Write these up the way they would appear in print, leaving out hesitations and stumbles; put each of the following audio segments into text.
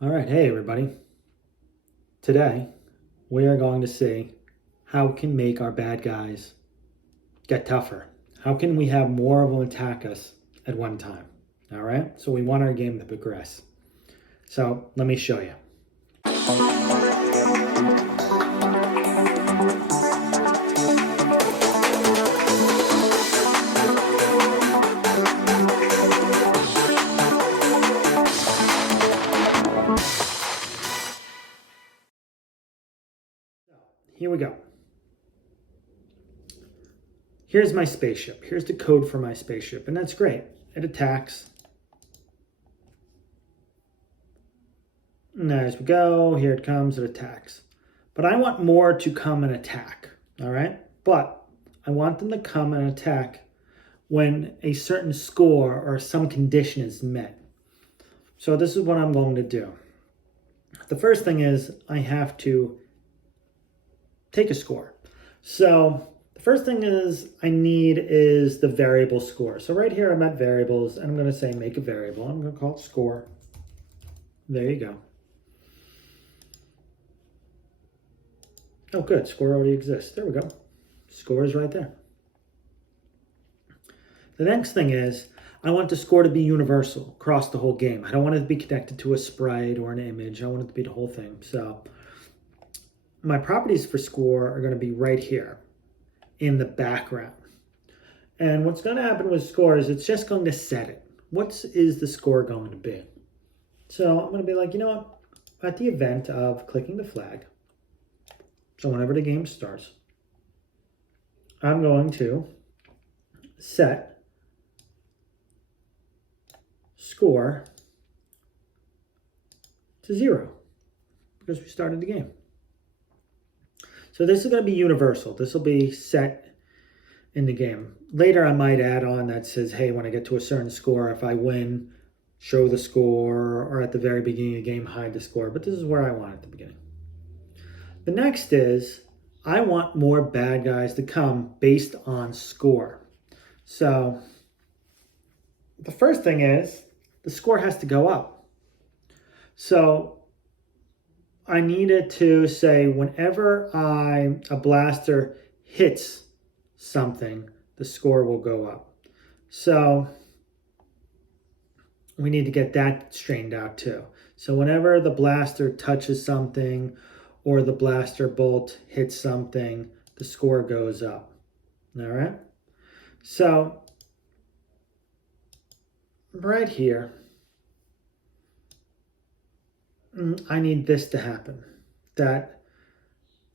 All right, hey everybody. Today we are going to see how we can make our bad guys get tougher. How can we have more of them attack us at one time? All right, so we want our game to progress. So let me show you. Here we go. Here's my spaceship. Here's the code for my spaceship, and that's great. It attacks. And as we go, here it comes, it attacks. But I want more to come and attack, all right? But I want them to come and attack when a certain score or some condition is met. So this is what I'm going to do. The first thing is I have to take a score. So the first thing I need is the variable score. So right here I'm at variables, and I'm going to say make a variable. I'm going to call it score. There you go. Oh, good. Score already exists. There we go. Score is right there. The next thing is I want the score to be universal across the whole game. I don't want it to be connected to a sprite or an image. I want it to be the whole thing. So my properties for score are going to be right here in the background. And what's going to happen with score is it's just going to set it. What is the score going to be? So I'm going to be like, you know what? At the event of clicking the flag, so whenever the game starts, I'm going to set score to 0 because we started the game. So this is going to be universal. This will be set in the game. Later I might add on that says, hey, when I get to a certain score, if I win, show the score, or at the very beginning of the game, hide the score. But this is where I want at the beginning. The next is I want more bad guys to come based on score. So the first thing is the score has to go up. So I needed to say whenever a blaster hits something, the score will go up. So we need to get that straightened out too. So whenever the blaster touches something or the blaster bolt hits something, the score goes up. All right? So right here, I need this to happen. That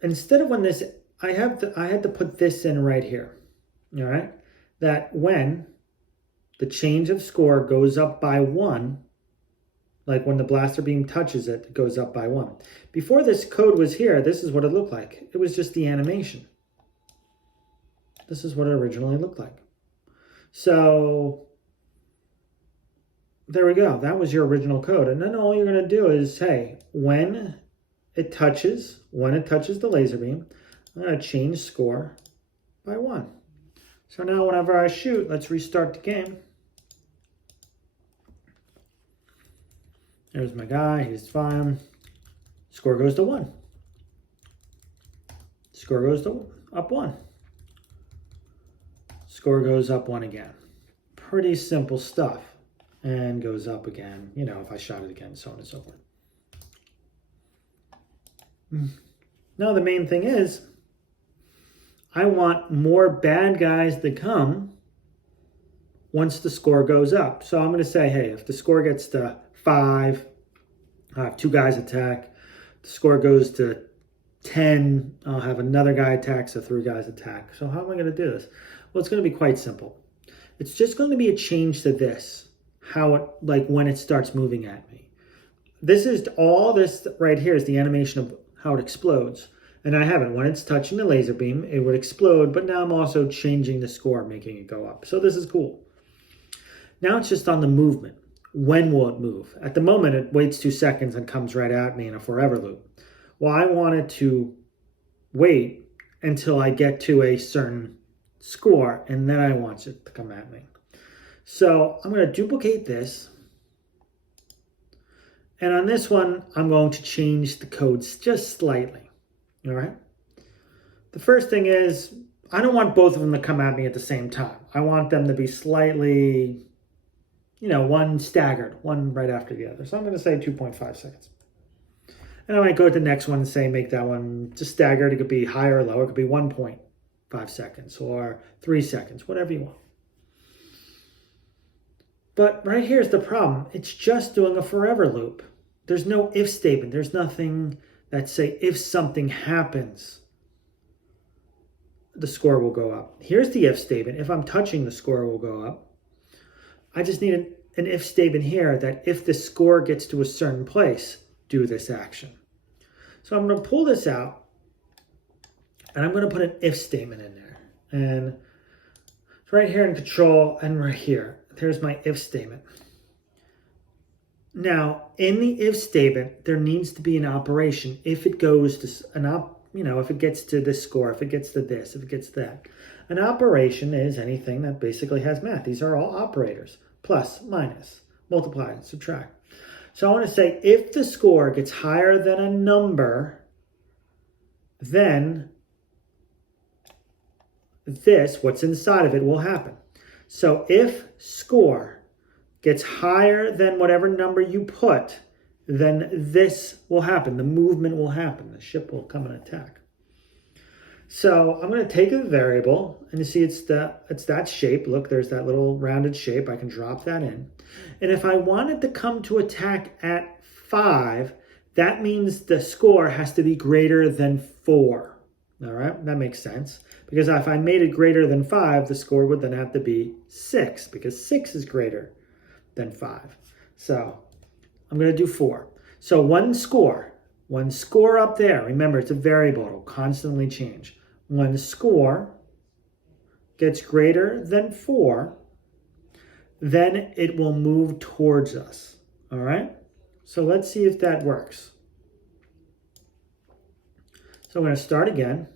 instead of when this, I had to put this in right here. All right? That when the change of score goes up by 1, like when the blaster beam touches it, it goes up by 1. Before this code was here, this is what it looked like. It was just the animation. This is what it originally looked like. So there we go. That was your original code. And then all you're going to do is, hey, when it touches the laser beam, I'm going to change score by 1. So now whenever I shoot, let's restart the game. There's my guy, he's fine. Score goes to 1. Score goes up 1. Score goes up 1 again. Pretty simple stuff. And goes up again, you know, if I shot it again, so on and so forth. Now the main thing is, I want more bad guys to come once the score goes up. So I'm going to say, hey, if the score gets to 5, I have 2 guys attack. The score goes to 10, I'll have another guy attack, so 3 guys attack. So how am I going to do this? Well, it's going to be quite simple. It's just going to be a change to this, how it, like when it starts moving at me. This is all this right here is the animation of how it explodes. And I have it. When it's touching the laser beam, it would explode, but now I'm also changing the score, making it go up. So this is cool. Now it's just on the movement. When will it move? At the moment, it waits 2 seconds and comes right at me in a forever loop. Well, I want it to wait until I get to a certain score, and then I want it to come at me. So I'm going to duplicate this, And on this one, I'm going to change the codes just slightly. All right. The first thing is, I don't want both of them to come at me at the same time. I want them to be slightly, one staggered, one right after the other. So I'm going to say 2.5 seconds. And I might go to the next one and say, make that one just staggered. It could be higher or lower. It could be 1.5 seconds or 3 seconds, whatever you want. But right here's the problem. It's just doing a forever loop. There's no if statement. There's nothing that say if something happens, the score will go up. Here's the if statement. If I'm touching, the score will go up. I just need an if statement here that if the score gets to a certain place, do this action. So I'm going to pull this out and I'm going to put an if statement in there. And it's right here in control and right here. There's my if statement. Now, in the if statement, there needs to be an operation if it goes to if it gets to this score, if it gets to this, if it gets to that. An operation is anything that basically has math. These are all operators. Plus, minus, multiply, subtract. So I want to say if the score gets higher than a number, then what's inside of it, will happen. So if score gets higher than whatever number you put, then this will happen. The movement will happen. The ship will come and attack. So I'm going to take a variable, and you see it's that shape. Look, there's that little rounded shape. I can drop that in. And if I wanted to come to attack at 5, that means the score has to be greater than 4. All right, that makes sense. Because if I made it greater than 5, the score would then have to be 6, because 6 is greater than 5. So I'm going to do 4. So one score up there. Remember, it's a variable. It'll constantly change. When score gets greater than 4, then it will move towards us. All right? So let's see if that works. So I'm going to start again.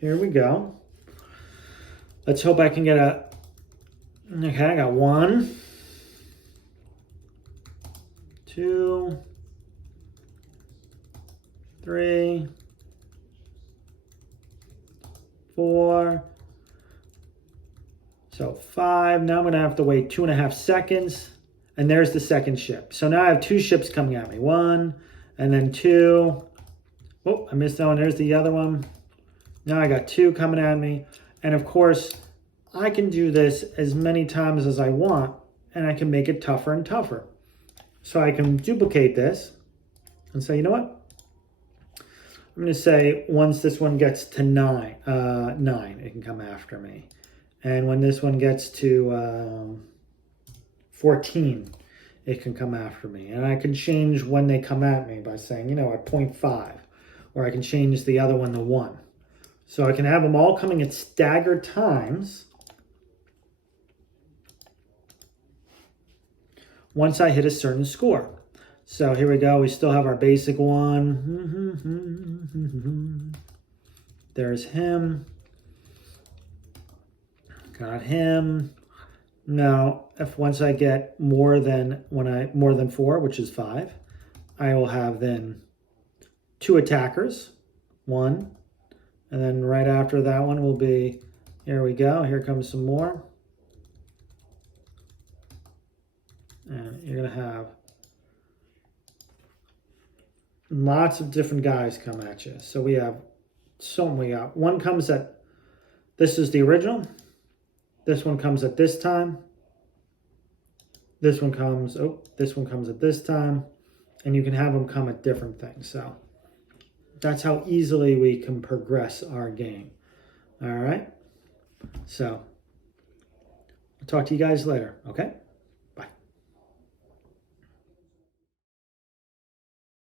Here we go. Let's hope I can get okay, I got 1, 2, 3, 4, so 5. Now I'm going to have to wait 2.5 seconds, and there's the second ship. So now I have 2 ships coming at me. 1, and then 2. Oh, I missed that one. There's the other one. Now I got 2 coming at me. And of course, I can do this as many times as I want, and I can make it tougher and tougher. So I can duplicate this and say, you know what? I'm going to say once this one gets to 9, it can come after me. And when this one gets to 14, it can come after me. And I can change when they come at me by saying, at 0.5. Or I can change the other one to 1. So I can have them all coming at staggered times once I hit a certain score. So here we go. We still have our basic one. There's him. Got him. Now, if once I get more than 4, which is 5, I will have then 2 attackers. 1. And then right after that one will be, here we go. Here comes some more. And you're going to have lots of different guys come at you. So we have one comes at, this is the original. This one comes at this time. This one comes at this time. And you can have them come at different things. So that's how easily we can progress our game. All right. So I'll talk to you guys later. Okay.